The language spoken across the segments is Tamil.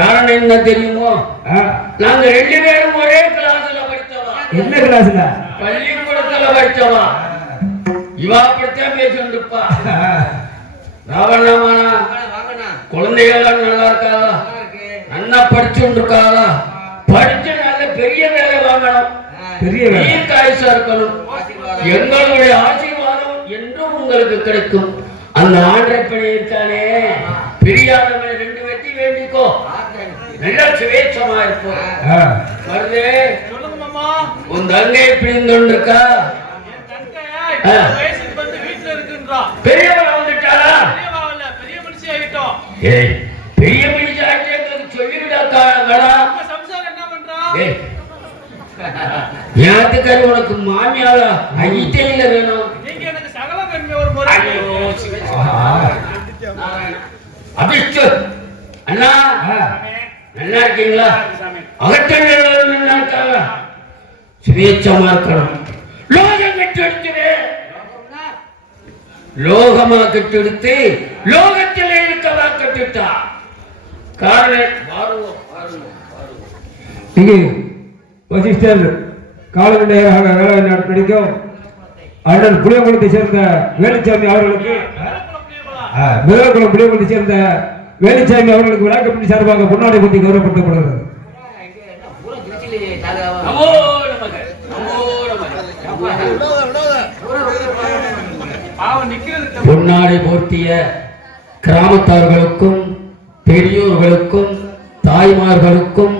காரணம் என்ன தெரியுமோ? நாங்க 2 பேரும் ஒரே கிளாஸ்ல படிச்சவா. என்ன கிளாஸ்ல? பள்ளிக்கூடத்துல படிச்சவா. இவா அப்படித்தான் பேசிருப்பா. ராவணமானா குழந்தைகள் நல்லா இருக்காளா? நல்லா படிச்சுட்டு இருக்காளா? படிச்சு நல்ல பெரிய வேலை வாங்கணும், பெரிய காய்ச்சா இருக்கணும். எங்களுடைய ஆசீர்வாதம் என்றும் உங்களுக்கு கிடைக்கும். அந்த ஆண்டப்பனை இருக்கானே பெரியாதவனை 2 வெட்டி வேண்டிக்கோ, நல்ல சுவேட்சமா இருப்போம். வருது உன் தங்கை பிரிந்துருக்கா? பெரியவளா வந்துட்டாளா? பெரிய மனுஷி ஆகிட்டு சொல்லிவிடாங்களா? யாத்துக்காரி உனக்கு மாமியாளா? ஐத்தையில வேணும். அபிஷ்டு அண்ணா நல்லா இருக்கீங்களா? அகத்தல் நல்லா இருக்காங்க. சுவேட்சமா இருக்கணும். லோகம் கெட்டெடுத்து லோகமா கெட்டெடுத்து லோகத்திலே இருக்கவா கெட்டுட்டா. காரணம் இங்கே வசிஷ்டர் காலநிலையாக வேலை நடிக்கும் அண்ணன் புளியகுளத்தை சேர்ந்த வேலுச்சாமி அவர்களுக்கு, முதலகுளம் புளியகுளத்தை சேர்ந்த வேலுச்சாமி அவர்களுக்கு விளக்கப்பட்டி சார்பாக பொன்னாடை பற்றி கௌரவப்படுத்தப்படுகிறது. பொன்னாடை போர்த்திய கிராமத்தார்களுக்கும் பெரியோர்களுக்கும் தாய்மார்களுக்கும்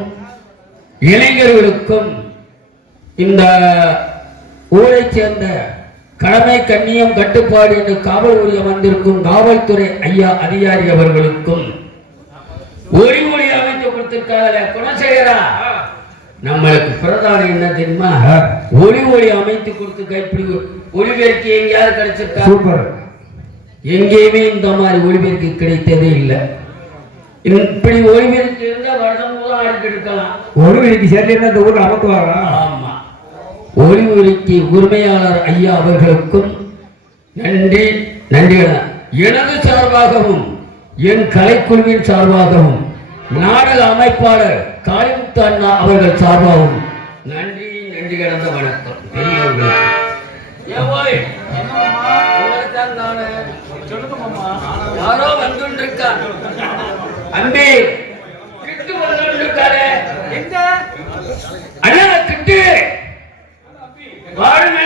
இளைஞர்களுக்கும் இந்த ஊரை சேர்ந்த கடமை கண்ணியம் கட்டுப்பாடு என்று காவல் உரிய வந்திருக்கும் காவல்துறை ஐயா அதிகாரி அவர்களுக்கும் ஒளி ஒளி அமைத்து கொடுத்திருக்காங்க. குணசேகரா, நம்மளுக்கு பிரதானம் என்ன தெரியுமா? ஒளி ஒளி அமைத்து கொடுத்து இப்படி ஒளிபெருக்கி எங்கேயாவது கிடைச்சிருக்கா? சூப்பர். எங்கேயுமே இந்த மாதிரி ஒளிபெருக்கி கிடைத்ததே இல்லை. இப்படி ஒளிபெருக்கி இருந்தா வருடம் பூரா ஆடிட்டு இருக்கலாம். ஒளிபெருக்கி சரியில்லை இந்த ஊர்ல அமர்த்துவாங்க. ஆமா, ஒளிபெருக்கி உரிமையாளர் ஐயா அவர்களுக்கும் நன்றி நன்றிகள். எனது சார்பாகவும் என் கலைக்குழுவின் சார்பாகவும் நாடக அமைப்பாளர் காளிமுத்து அண்ணா அவர்கள் சார்பாகவும் நன்றி நன்றி கலந்த வணக்கம். பெரியவர்களுக்கு யாரோ வந்துருக்கான். அம்பி கிட்டு வந்துருக்காரு. அண்ணா கிட்டு வாழுங்க.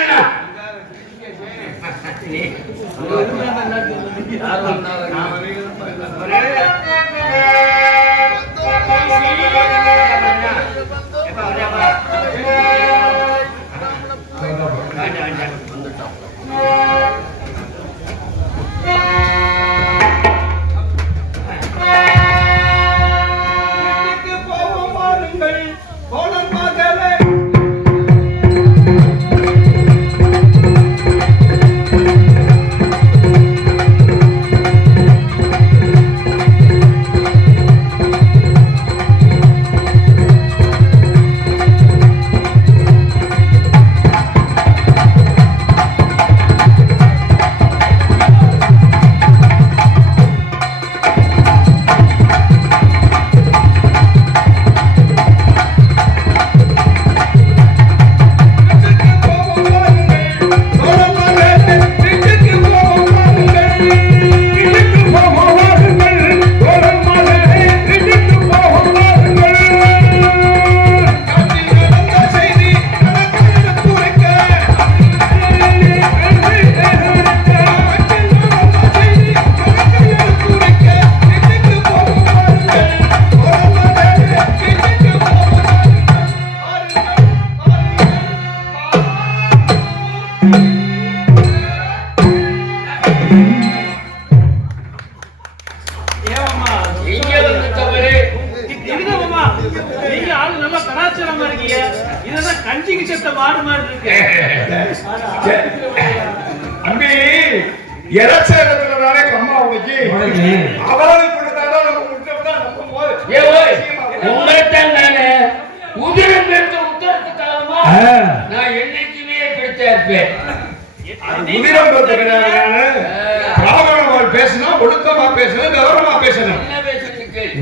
பேசணும், ஒழுக்கமா பேசணும், கௌரவமா பேசணும்.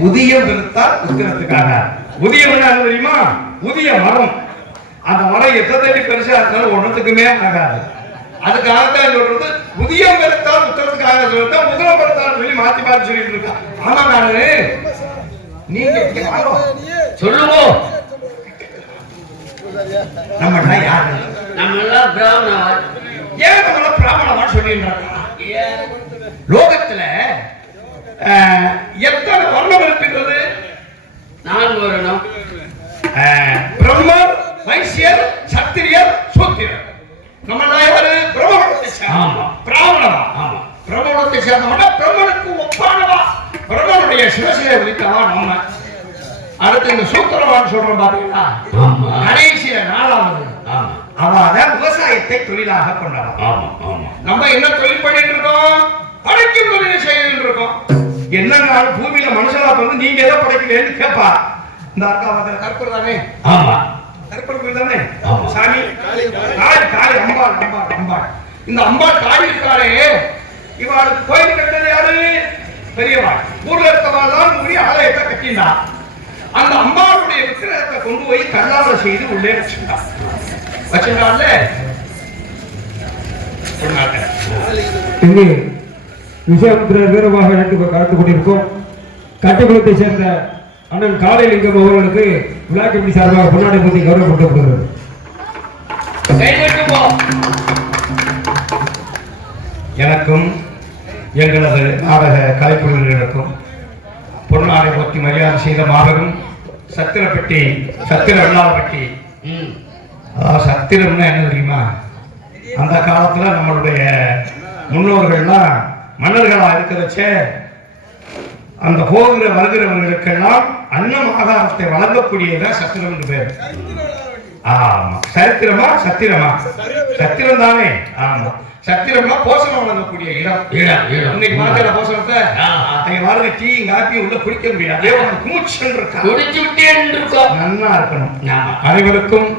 உதியம் பெருத்தால் உத்திரத்துக்காக. உதியம் என்ன தெரியுமா? உதிய மரம். அந்த மரம் எத்தனை பெருசா இருந்தாலும் ஒன்றுத்துக்குமே ஆகாது. அதுக்காகத்தான் சொல்றது உதியம் பெருத்தால் உத்தரத்துக்காக சொல்லிட்டு உதிரம் பெருத்தால் சொல்லி மாத்தி மாத்தி சொல்லிட்டு இருக்கா. ஆமா நானு நீங்க சொல்லுவோம். நம்ம யாரு? நம்ம எல்லாம் பிராமணர். ஏன் நம்மள பிராமணவான்னு சொல்லிடுறாங்க? லோகத்துல எத்தனை வர்ணம் இருக்கின்றது? 4 வருடம். பிரம்மர், வைசியர், சத்திரியர், சூத்திரர். நம்ம யாரு? பிரம்மணத்தை சேர்ந்தவா. பிராமணவா? ஆமா. பிரம்மணத்தை சேர்ந்தவனா பிரம்மனுக்கு ஒப்பானவா. பிரம்மனுடைய சிவசிலை விழித்தவா நம்ம. அடுத்து இந்த சூத்திரவான்னு சொல்றோம் பாத்தீங்களா? கடைசிய 4வது. அவன் விவசாயத்தை தொழிலாக கொண்டவன். ஆமா ஆமா. நம்ம என்ன தொழில் பண்ணிட்டு இருக்கோம்? படைக்கும் தொழிலை செய்துட்டு இருக்கோம். என்ன பூமியில மனுஷனா வந்து நீங்க எதை படைக்கிறேன்னு கேட்பா. இந்த அக்கா கற்பூர் தானே? ஆமா. கற்பூர் தானே? சாமி காளி காளி அம்பாள் அம்பாள் அம்பாள். இந்த அம்பாள் காளி இருக்காளே, இவாளுக்கு கோயில் கட்டினது யாரு? பெரியவா. ஊர்ல இருக்கவாள் தான் முடி ஆலயத்தை கட்டினா. அந்த அம்பாளுடைய விக்கிரகத்தை கொண்டு போய் கல்லால செய்து உள்ளே வச்சுட்டான். வச்சுட்டான்ல இங்கே விஸ்வாமித்திரர் வீரமாக கலந்து கொண்டிருக்கும் கட்டுக்குளத்தை சேர்ந்த அண்ணன் காளிலிங்கம் அவர்களுக்கு விழா கமிட்டி சார்பாக பொன்னாடை பற்றி கௌரவப்படுத்தப்படுகிறது. எனக்கும் எங்களது நாடக கலைக்குழுவினருக்கும் பொன்னாடை போற்றி மரியாதை செய்த மாபெரும் சத்திரப்பட்டி சத்திர வெள்ளாளப்பட்டி. அதாவது சத்திரம்னா என்ன தெரியுமா? அந்த காலத்துல நம்மளுடைய முன்னோர்கள்லாம் மன்னர்களா இருக்கிறச்சே அந்த போகிற வருகிறவர்களுக்கெல்லாம் அன்னம் ஆகாரத்தை வழங்கக்கூடியதான் சத்திரம் என்று பேர். ஆமா. சரித்திரமா சத்திரமா? சத்திரம் தானே. ஆமா. சத்திரம்னா போஷணம் வழங்கக்கூடிய இடம். இன்னைக்கு மாத்திர போஷணத்தை வாருங்க டீ காப்பி உள்ள குடிக்க முடியாது. நன்னா இருக்கணும். அனைவருக்கும்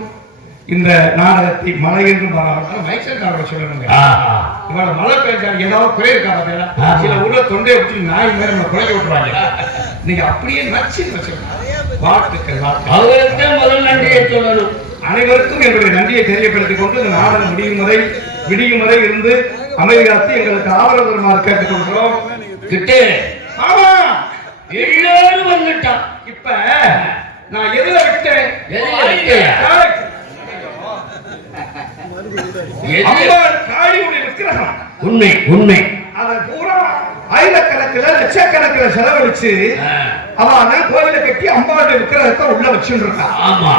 இந்த நாடகத்தை மழை என்றும் மைசூர் சொல்லணுங்க. இவள மழை பெய்ஞ்சாலும் ஏதாவது குறை இருக்கா? சில ஊர்ல தொண்டையை விட்டு நாய் மேல நம்ம குறைக்க விட்டுருவாங்க. நீங்க அப்படியே நச்சு வாழ்த்துக்கள். அவருக்கு முதல் நன்றியை சொல்லணும். அனைவருக்கும் என்னுடைய நன்றியை தெரியப்படுத்திக் கொண்டு இந்த நாடகம் விடியும் வரை இருந்து அமைதி காத்து எங்களுக்கு ஆதரவு வருமாறு கேட்டுக்கொள்கிறோம். கிட்டே ஆமா எல்லாரும் வந்துட்டான். இப்ப நான் எதுல விட்டேன்? உண்மை உண்மை. அதை பூரா ஆயிரக்கணக்கில் லட்சக்கணக்கில் செலவழிச்சு அவன் கோயிலை கட்டி அம்பாளுடைய விக்கிரகத்தை உள்ள வச்சுட்டு இருக்கான். ஆமா.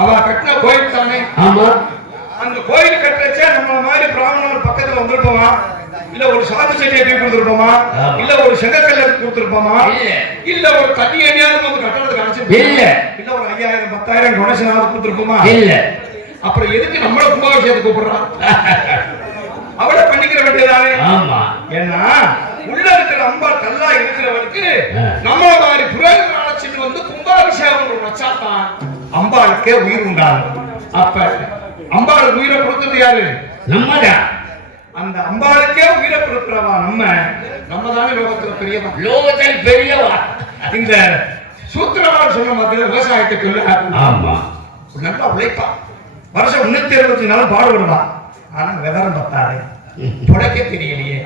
அவ கட்டின கோயில் தானே. ஆமா. அந்த கோயில் கட்டுறச்சே நம்ம மாதிரி பிராமணர் பக்கத்துல வந்திருப்போமா? இல்ல ஒரு சாது செடியை போய் கொடுத்துருப்போமா? இல்ல ஒரு செங்கக்கல்ல கொடுத்துருப்போமா? இல்ல ஒரு தண்ணி எண்ணியாவது வந்து கட்டுறதுக்கு அனுப்பிச்சு இல்ல ஒரு 5000 10,000 டொனேஷனாவது கொடுத்துருப்போமா? இல்ல. அப்புறம் எதுக்கு நம்மள கும்பாபிஷேகத்துக்கு கூப்பிடுறான்? அவளை பண்ணிக்கிற வேண்டியதானே. ஆமா. ஏன்னா உள்ள இருக்கிற அம்பாள் கல்லா இருக்கிறவனுக்கு நம்மள மாதிரி புரோகிதர் அழைச்சிட்டு வந்து கும்பாபிஷேகம் வச்சாத்தான் அம்பாளுக்கே உயிர் உண்டாகும். அப்ப அம்பாளுக்கு உயிரை கொடுத்தது யாரு? நம்மதான். அந்த அம்பாளுக்கே உயிரை கொடுக்கிறவா நம்ம தானே லோகத்துல பெரியவா. லோகத்தில் பெரியவா. இந்த சூத்திரவாள் சொன்ன மாதிரி விவசாயத்துக்கு இல்ல. ஆமா. நல்லா உழைப்பா. வருஷம் 364 பாடுபடுவா. ஆனா விவரம் பத்தாது. புடைக்க தெரியலையே.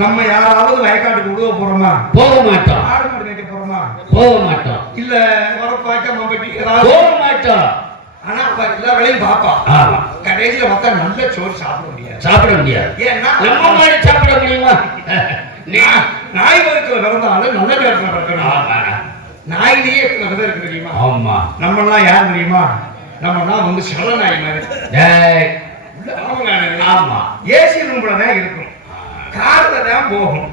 நம்ம யாராவது வயக்காட்டுக்கு விடுவ போறோமா? போக மாட்டோம். ஆடு மாடு மேய்க்க போறோமா? போக மாட்டோம். இல்ல வரப்பாக்க மம்பட்டி ஏதாவது போக மாட்டோம். ஆனா அப்ப எல்லா வேலையும் பாப்பா. கடைசியில பார்த்தா நல்ல சோறு சாப்பிட முடியாது. ஏன்னா நம்ம மாதிரி சாப்பிட முடியுமா? நாய் வகுத்துல பிறந்தாலும் நல்ல நேரத்துல பிறக்கணும். நாயிலேயே விதம் இருக்கு தெரியுமா? ஆமா. நம்ம எல்லாம் யார் தெரியுமா? நம்ம வந்து செல்ல நாய் மாதிரி. ஆமா. ஏசி ரூம்ல தான் இருக்கும். கார்ல தான் போகும்.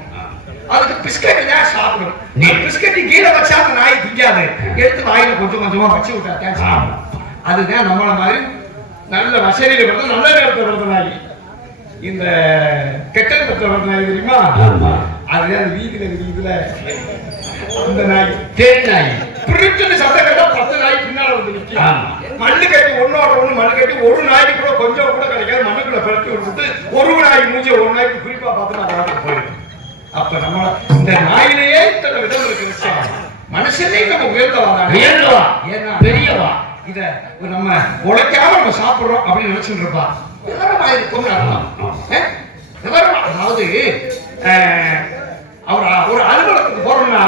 அதுக்கு பிஸ்கட் தான் சாப்பிடும். நீ பிஸ்கட் கீழே வச்சா அந்த நாய் திங்காது. எடுத்து வாயில கொஞ்சம் கொஞ்சமா வச்சு விட்டா அதுதான் நம்மள மாதிரி நல்ல வசதியில பிறந்த நல்ல நேரத்தில் பிறந்த நாய். இந்த கெட்ட நேரத்தில் பிறந்த நாய் தெரியுமா? அதுதான் அந்த வீதியில அந்த நாய் தேன் நாய். பிரிச்சுன்னு சத்தம் கேட்டா 10 நாய் பின்னால வந்து நிற்கும். மண்ணு கட்டி ஒன்னோட ஒண்ணு மண்ணு கட்டி ஒரு நாய்க்கு கூட கொஞ்சம் கூட கிடைக்காது. மண்ணுக்குள்ள பரட்டி விட்டு ஒரு நாய் மூஞ்சி ஒரு நாய்க்கு குறிப்பா பார்த்து நான் போயிடும். அப்ப நம்ம இந்த நாயிலேயே இத்தனை விதம் இருக்கு. மனுஷனே நம்ம உயர்ந்தவா உயர்ந்தவா ஏன்னா பெரியவா இத நம்ம உழைக்காம நம்ம சாப்பிடுறோம் அப்படின்னு நினைச்சுட்டு இருப்பா விவரமா இருக்கும்னு அர்த்தம். விவரமா அதாவது அவர் ஒரு அலுவலகத்துக்கு போறோம்னா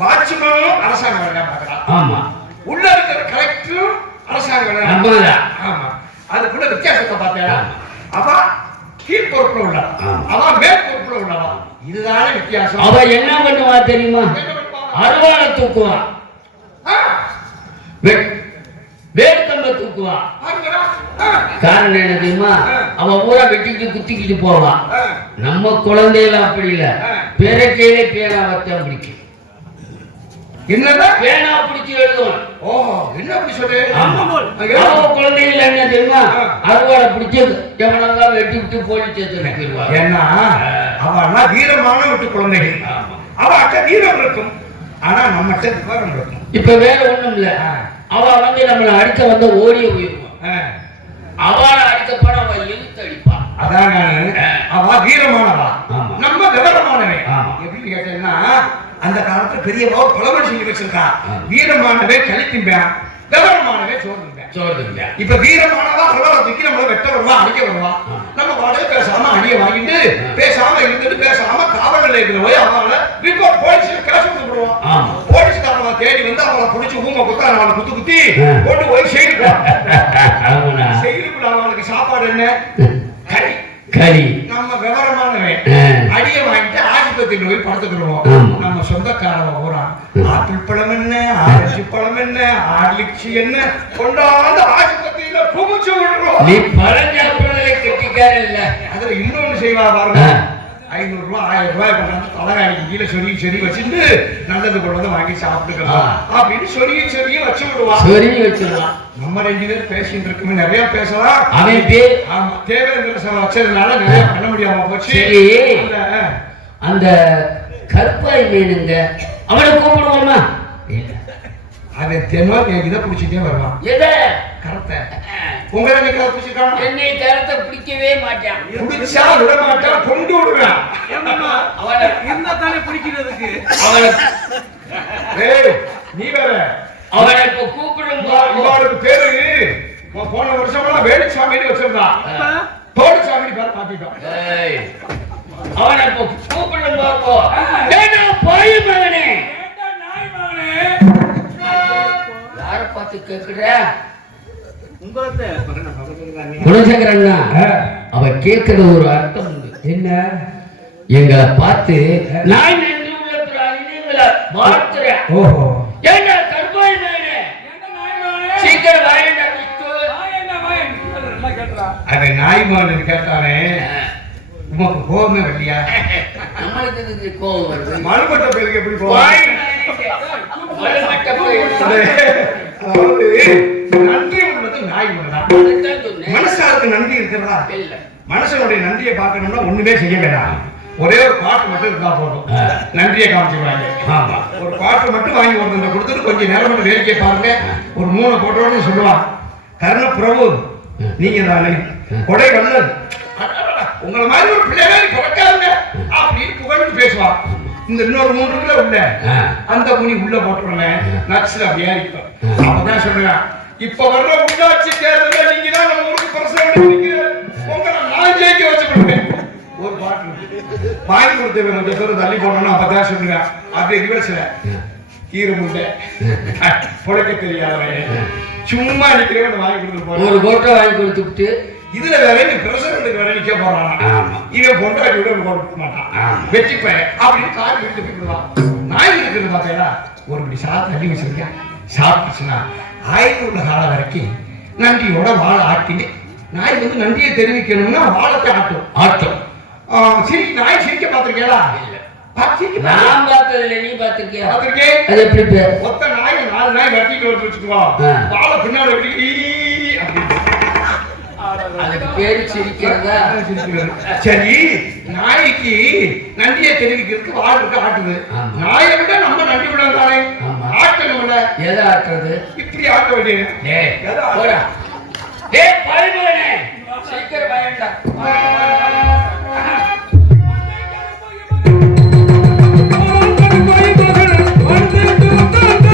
வாட்ச்மேனும் அரசாங்க வேலையா பார்க்கலாம். ஆமா. உள்ள இருக்கிற கலெக்டரும் அரசாங்க வேலையா. ஆமா. அதுக்குள்ள வித்தியாசத்தை பார்த்தா அவ கீழ் பொறுப்புல உள்ளா, அவ மேல் பொறுப்புல உள்ளவா. இதுதானே வித்தியாசம். அவ என்ன பண்ணுவா தெரியுமா? அருவாளை தூக்குவா, வேர்க்கம்ப தூக்குவா. காரணம் என்ன தெரியுமா? அவ ஊரா வெட்டிக்கிட்டு குத்திக்கிட்டு போவா. நம்ம குழந்தையில அப்படி இல்ல, பிறக்கையிலே பேனாவத்தான் பிடிக்கும். என்னதான் பேனா பிடிச்சி எழுதுவோம். ஓஹோ, என்ன அப்படி சொல்லு? குழந்தைகள் என்ன தெரியுமா? அருவாளை பிடிச்சி எவனெல்லாம் வெட்டி விட்டு போலீஸ் ஸ்டேஷன் போயிடுவா. ஏன்னா அவ வீரமான விட்டு குழந்தைகள், அவ அக்க வீரம் இருக்கும், ஆனா நம்மகிட்ட விவரம் இருக்கும். இப்ப வேற ஒண்ணும் இல்ல, அவ வந்து நம்மளை அடிக்க வந்த ஓடிய உயிர்வான். அவளை அடிக்கப்பட அவ இழுத்து அடிப்பா. அதான் அவ வீரமானவா, நம்ம விவரமானவன். எப்படின்னு கேட்டீங்கன்னா அந்த காலத்துல பெரியவா பழமொழி சொல்லி வச்சிருக்கா, வீரமானவே கழித்தின்பேன், விவரமானவே சோர்ந்தும்பேன். இப்ப வீரமானவா அருவாளை தூக்கி நம்மள வெட்ட வருவா, அடிக்க வருவா. நம்ம வாடகை பேசாம அடிய வாங்கிட்டு பேசாம இருந்துட்டு பேசாம காவல் நிலையத்துல போய் அவளை ரிப்போர்ட் போலீஸ்ல கேஸ் கொடுத்து விடுவோம். போலீஸ்காரவா தேடி வந்து அவளை பிடிச்சி ஊமை குத்த அவளை குத்து குத்தி கொண்டு போய் செயலுக்குள்ள அவளுக்கு சாப்பாடு என்ன? கறி. கறி. நம்ம விவரமானவன் அடிய வாங்கிட்டு ஆஸ்பத்திரியில் போய் படுத்துக்கிறோம். நம்ம சொந்தக்காரவ போறான், ஆப்பிள் பழம் என்ன, ஆரஞ்சு பழம் என்ன, ஆர்லிக்ஸ் என்ன கொண்டாந்து ஆஸ்பத்திரியில குமிச்சு விடுறோம். நீ பழம் சாப்பிடுறதை கெட்டிக்கார இல்ல. அதுல இன்னொன்னு செய்வா பாருங்க, 500 ரூபாய் 1000 ரூபாய் கொண்டாந்து தலைகாணிக்கு கீழே சொறி வச்சுட்டு நல்லது கொண்டு வந்து வாங்கி சாப்பிட்டுக்கலாம் அப்படின்னு சொறி வச்சு விடுவா. வச்சிடலாம். நம்ம 2 பேரும் பேசிட்டு இருக்குமே, நிறைய பேசலாம். அவன் பேர் தேவேந்திர வச்சதுனால நிறைய பண்ண முடியாம போச்சு. அந்த கற்பாய் மீனுங்க அவனை கூப்பிடுவோமா? அவன் தினம் இதை பிடிச்சிட்டே வருவான். எதை? கரத்தை. உங்களை பிடிச்சிருக்கான். என்னை கரத்தை பிடிக்கவே மாட்டான். பிடிச்சா விட மாட்டான், கொண்டு விடுவேன். அவனை இருந்தாத்தானே பிடிக்கிறதுக்கு. அவனை நீ வேற அவனை இப்ப கூப்பிடும் அவளுக்கு பேரு போன வருஷம் வேலுசாமின்னு வச்சிருந்தான், தோடுசாமி பேர் மாத்திட்டோம். அவனை இப்ப கூப்பிடும் பாப்போ பாய் மகனே, யார பார்த்து கேக்குற? குணசேகரண்ணா, அவ கேட்கிற ஒரு அர்த்தம் உண்டு. என்ன? எங்களை பார்த்து நான் நன்றி உள்ளத்துல அழிவுகளை வாழ்த்துறேன். ஓஹோ, ஏண்டா கற்பாய் மகனே, சீக்கிரம் வாயண்டா விட்டு. அவன் நாய்மான் கேட்டானே, உமக்கு கோபமே வரலையா? நம்மளுக்கு கோபம் வருது. மறுபட்ட பேருக்கு எப்படி கோபம்? நன்றி உள்ளது நாய்மான் தான். மனசாருக்கு நன்றி இருக்கிறதா? மனுஷனுடைய நன்றியை பார்க்கணும்னா ஒண்ணுமே செய்ய வேண்டாம், ஒரே ஒரு பாட்டு மட்டும் இருந்தா போதும், நன்றியை காமிச்சுக்கிறாங்க. ஆமா, ஒரு பாட்டு மட்டும் வாங்கி ஒருத்தர் கொடுத்துட்டு கொஞ்சம் நேரம் மட்டும் வேடிக்கை பாருங்க. ஒரு 3 போட்டோன்னு சொல்லுவான், கர்ண பிரபு நீங்க தானே, கொடை வல்லல், உங்களை மாதிரி ஒரு பிள்ளைங்க பிறக்காதுங்க அப்படின்னு புகழ்ந்து பேசுவான். இந்த இன்னொரு 3 கிலோ உள்ள அந்த முனி உள்ள போட்டுருவேன், நச்சுல அப்படியே இருப்பேன். அப்பதான் சொல்லுவேன், இப்ப வர்ற உள்ளாட்சி தேர்தலில் நீங்க தான் நம்ம ஊருக்கு பிரசவம் உங்களை நான் ஜெயிக்க வச்சுருவேன். ஒரு பாட்டு வாங்கி கொடுத்தவன் கொஞ்சம் பேர் தள்ளி போனோம்னா அப்பதான் சொல்லுவேன், அப்படியே ரிவர்ஸ்ல கீரை முட்டை புழைக்க தெரியாதவன் சும்மா நிக்கிறவன் வாங்கி கொடுத்து போறேன். ஒரு கோட்டை வாங்கி கொடுத்துட்டு இதுல வேற நீ பிரசிடண்ட்டுக்கு வேற நிக்க போறான், இவன் பொண்டாட்டி விட கொடுக்க மாட்டான், வெட்டிப்பேன் அப்படின்னு காரி விட்டு போயிடுவான். நாய் இருக்குது பார்த்தீங்களா, ஒரு இப்படி சாத்து தள்ளி வச்சிருக்கேன், சாப்பிட்டுச்சுன்னா 1000 உள்ள காலம் வரைக்கும் நன்றியோட வாழை ஆட்டிட்டு, நாய் வந்து நன்றியை தெரிவிக்கணும்னா வாழத்தை ஆட்டும். சரி, நாய் சிரிக்க பார்த்திருக்கேடா? நான் பார்த்ததில்லை, நீ பார்த்திருக்கியா? பார்த்திருக்கேன். அது எப்படி பேர்? ஒத்த நாய் 4 நாய் வெட்டிட்டு வந்து வச்சுக்குவா, வாழை பின்னாடி வெட்டி அப்படின்னு. அதுக்கு பேரு சிரிக்கிறதா? சரி, நாய்க்கு நன்றியை தெரிவிக்கிறதுக்கு வாழை இருக்கு, ஆட்டுது. நாயை விட நம்ம நன்றி விட தானே ஆட்டணும்ல. எதை ஆட்டுறது? இப்படி ஆட்ட வேண்டியது. சீக்கிரம் பயன்டா. What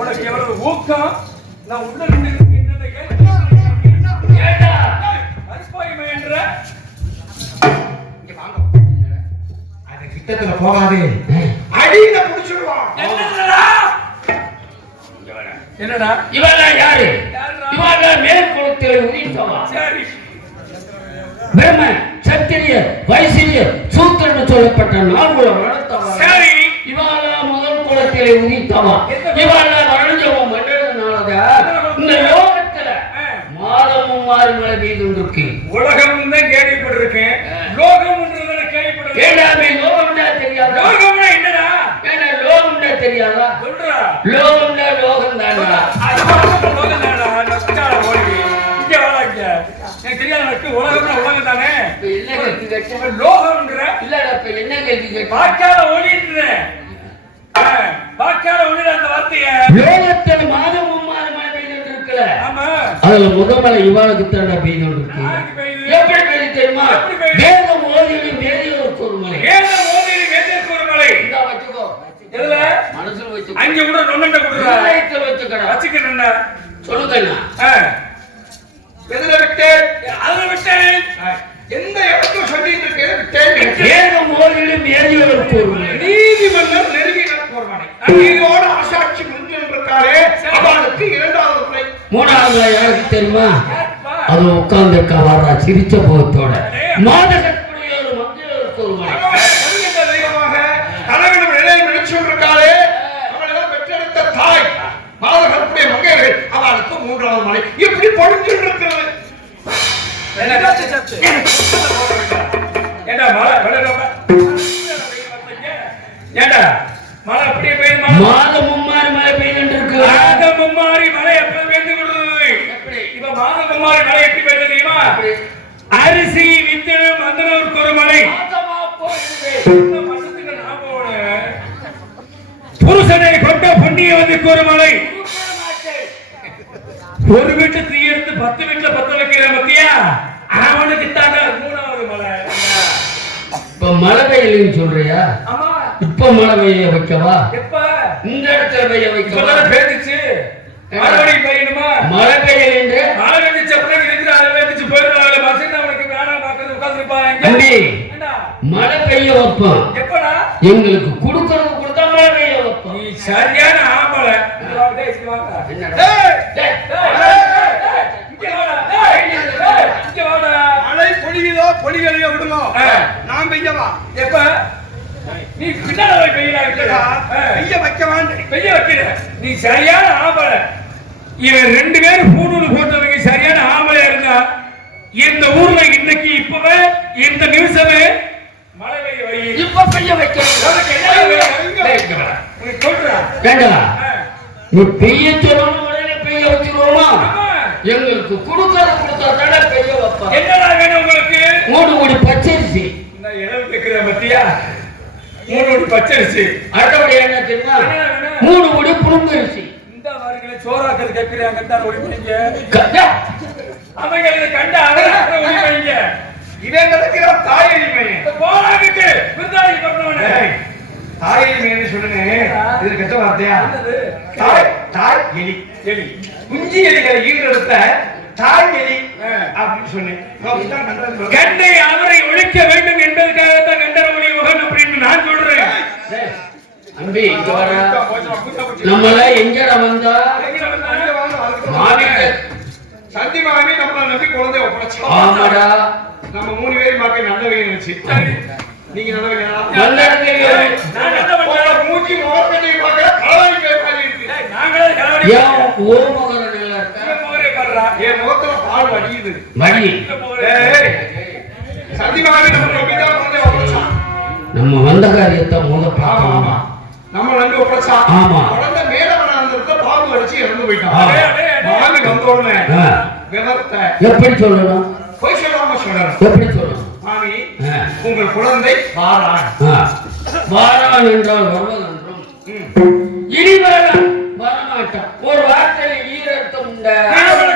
உனக்கு எவ்வளவு ஊக்கம் நான் உள்ள நின்று என்னென்ன ஏண்டா அஸ்பாய்மை என்ற இங்க வாங்க. அது கிட்டத்துல போகாதே. அடியில புடிச்சிடுவான். என்னடா இவெல்லாம் யாரு? யாருடா? இவெல்லாம் மேற்குலத்தில் உதித்தவா? சரி பிரம்மன், சத்திரியர், வைசிரியர், சூத்திரன் சொல்லப்பட்ட நான்குல வளர்த்தவா. சரி இவெல்லாம் முதல் குலத்திலே உதித்தவா. இவெல்லாம் வளர்ந்தவன் மன்னனாலதான் இந்த லோகத்துல மாதமும் மாறி மழை பெய்து இருக்கு. உலகம் தான் கேள்விப்பட்டிருக்கேன் லோகம் கேள்விப்பட்டிருக்கேன் எல்லாமே லோகம்னா தெரியாதா? லோகம்னா என்னடா ஏன்னா லோகம்னா தெரியாதா? சொல்றா லோகம்னா லோகம் தானா? அது மட்டும் லோகம் தானடா நஸ்கார ஓடி இங்க வாங்க எனக்கு தெரியாத நட்பு உலகம்னா உலகம் தானே என்ன கேள்வி கேட்ட? லோகம்ன்ற இல்லடா, இப்ப என்ன கேள்வி கேட்ட? வாக்கால ஓடின்ற வாக்கால ஓடிற அந்த வார்த்தைய லோகத்தில் மாதமும் மாறி மழை பெய்து இருக்குல்ல, ஆமா அதுல முதமலை இவாளுக்கு தாண்டா பெய்து இருக்கு. யாருக்கு பெய்யுது? எப்படி பெய்து தெரியுமா? எப்படி பெய்யுது? வேதம் ஓதியும் வேதியோருக்கு ஒரு மலை. வேதம் ஓதி வேதற்கு ஒரு மலை இந்தா வச்சுக்கோ. எதுல மனசுல வச்சுக்கோ. அங்க கூட நொண்ணண்ட குடுறா இதயத்துல வச்சுக்கடா. வச்சுக்கிறேன்டா சொல்லுங்கண்ணா. எதுல விட்டேன்? அதுல விட்டேன் எந்த இடத்துல சொல்லிட்டு இருக்கேன் விட்டேன். வேதம் ஓதியும் வேதியோருக்கு ஒரு மலை. நீதிமன்றம் நெருங்கி போர்வானே. நீதியோட அரசாட்சி முன்னின்றிருக்காரே அவளுக்கு இரண்டாவது முறை. மூணாவது யாருக்கு தெரியுமா? அது உட்கார்ந்து வாரா சிரிச்ச முகத்தோட மாதகத்துடையோரு மங்கையோருக்கு ஒரு மலை. சங்கீத தெய்வமாக கணவனும் நிலையம் நினைச்சுருக்காரே அவளெல்லாம் பெற்றெடுத்த தாய் மாதகத்துடைய மங்கையர்கள் அவளுக்கு மூன்றாவது மலை. இப்படி பொழிஞ்சுட்டு இருக்கிறது. ஏண்டா மழை ஏண்டா மழை அப்படியே பெய்யுமா மாதமும் மாறி மழை பெய்து இருக்கு. மாதமும்மாரி மழை எப்ப பெய்து விடுறது இப்ப மாதமும்மாரி மழை எப்படி பெய்யுது தெரியுமா அரிசி வித்தன மந்தனூருக்கு ஒரு மழை இந்த வருஷத்துக்கு நான் போனேன் புருஷனை கொண்ட பொன்னியவனுக்கு ஒரு மழை ஒரு வீட்டு தீ எடுத்து 10 வீட்டுல பத்த வைக்கிற மத்தியா அவனுக்கு தாங்க மூணாவது மழை இப்ப மழை பெய்யலன்னு சொல்றியா? ஆமா இப்ப மழை பெய்ய வைக்கவா? எப்ப இந்த இடத்துல பெய்ய வைக்கவா? இப்பதான் பேசிச்சு மறுபடியும் பெய்யணுமா மழை பெய்யலன்னு மழை வெடிச்ச பிறகு இருக்கிற அதை வெடிச்சு போயிடுறாங்க பசங்க அவனுக்கு வேணாம் பார்க்கறது உட்கார்ந்துருப்பாங்க தம்பி, மழை பெய்ய வைப்போம். எப்படா எங்களுக்கு கொடுக்கறது கொடுத்தா மழை பெய்ய வைப்போம். நீ சரியான ஆம்பளை என்னடா? டேய், மழை பொழியுதோ பொழிகளையோ விடுமோ நான் பெய்யவா? எப்ப நீ பின்னால பெய்யலா பெய்ய வைக்க வேண்டாம். பெய்ய வைக்கிற நீ சரியான ஆம்பளை இவன் 2 பேரும் பூணூல் போட்டவங்க சரியான ஆம்பளையா இருந்தா இந்த ஊர்ல இன்னைக்கு இப்பவே இந்த நிமிஷமே மழை பெய்ய வை இப்ப பெய்ய வைக்கணும். உனக்கு என்ன வேணும்? உனக்கு சொல்றா ஏண்டா, நீ பெய்ய சொல்லணும் உடனே பெய்ய வச்சிருவோமா? ஆமா. எங்களுக்கு கொடுக்கறது கொடுத்தா தானே பெய்ய வைப்போம். என்னடா வேணும் உங்களுக்கு 3 கோடி பச்சரிசி. இந்த இடம் வைக்கிற பத்தியா 3 கோடி பச்சரிசி அடுத்தபடி என்ன தெரியுமா? என்ன வேணும்? 3 கோடி புழுங்கரிசி. இந்த வாரிகளை சோறாக்கிறது கேட்கிறாங்க தான் ஓடி போனீங்க கண்டா? அவங்க இதை கண்ட அவங்க ஓடி போனீங்க இவன் நடக்கிற தாயெளிமையை போராடிட்டு விருந்தாளி பண்ணவனே தாயெளிமைன்னு சொல்லுங்க. இது கெட்ட வார்த்தையா? என்னது? தாய் எலி எலி குஞ்சு எலிகளை ஈன்றெடுத்த தாய் எலி அப்படின்னு சொன்னேன். கண்டை அவரை ஒழிக்க வேண்டும் என்பதற்காகத்தான் கண்டன ஒளி முகன் அப்படின்னு நான் சொல்றேன் டேய், அம்பி இங்க வர. நம்மள எங்கடா வந்தா? மாமிட்ட. சந்தி மாமி நம்மள நம்பி குழந்தை ஒப்படைச்சோம். ஆமாடா. நம்ம 3 பேரும் மக்கள் நல்லவங்க நினைச்சு நீங்க நல்லவங்க. நல்ல இடத்துல நான் என்ன பண்றேன் மூஞ்சி முகத்தை பார்க்க கலவாணி பேர் மாதிரி இருக்கு. நாங்களே கலவடி ஏன் ஒரு முகர நல்லா இருக்கா? மோரே பண்றா என் முகத்துல பால் வடியுது. மணி. ஏய், சந்தி மாமி நம்ம நம்பி தான் குழந்தை ஒப்படைச்சான். நம்ம வந்த காரியத்தை முத ஆமா பார்க்கணுமா? நம்ம நம்பி ஒப்படைச்சான். ஆமா. குழந்தை மேலவனாந்திரத்தை பாம்பு அடிச்சு இறந்து போயிட்டான். மாமி வந்த உடனே ஆ. விவரத்தை எப்படி சொல்லணும்? போய் சொல்லாம சொல்லணும். எப்படி சொல்லணும்? மாமி ஆ. உங்கள் குழந்தை வாரான். ஆ. வாரான் என்றால் வருவதென்றும் இனி வரமாட்டான். ஒரு வார்த்தையில் ஈரர்த்தம் உண்ட.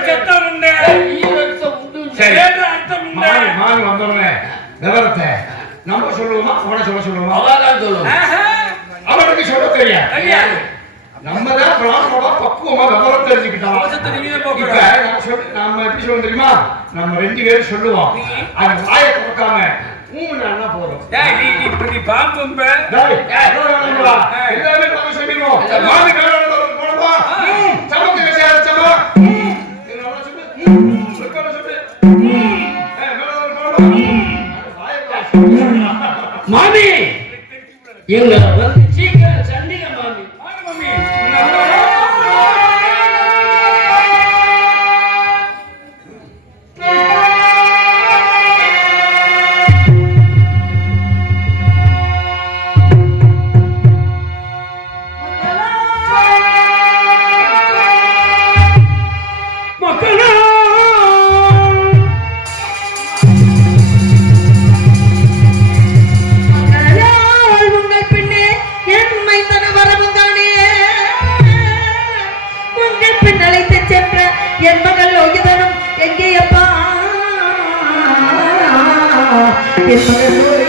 கத்தம் உண்டு ஈரர்த்தம் உண்டு. சரி. அர்த்தம் உண்டு மாமி வந்த உடனே விவரத்தை நம்ம சொல்லுவோமா அவனை சொல்லுவோமா? அவதான் சொல்லணும். அவனுக்கு சொல்ல தெரியாது. தெரியாது நம்மதான் பிராமணோட பக்குவமா விவரம் தெரிஞ்சுக்கிட்டோம். அவசரத்தை நீங்க தான் இப்ப போகணும். நாம எப்படி சொல்லுவோம் தெரியுமா? நம்ம 2 பேரும் சொல்லுவோம். அது வாயை திறக்காம ஊனா போதும். டேய் நீ பாம்பும்ப. டேய் வேணும்டா. எல்லாமே நம்ம சொல்லிடுவோம். மாடு வேணும்னு போடுவா. சமக்கு விசார சம. என்ன சொல்லு? சொல்லுங்க சொல்லு. வேணும்னு போடுவா. மாமி எங்களை வந்து சீக்கிரம் சந்திங்க மாமி. வாங்க மம்மி. உங்கள் பின்னே என் மைந்தன வரவும் தானே உங்கள் பின் அழைத்து சென்ற என் மகள் லோகிதனும் எங்கேயப்பா என் மகள்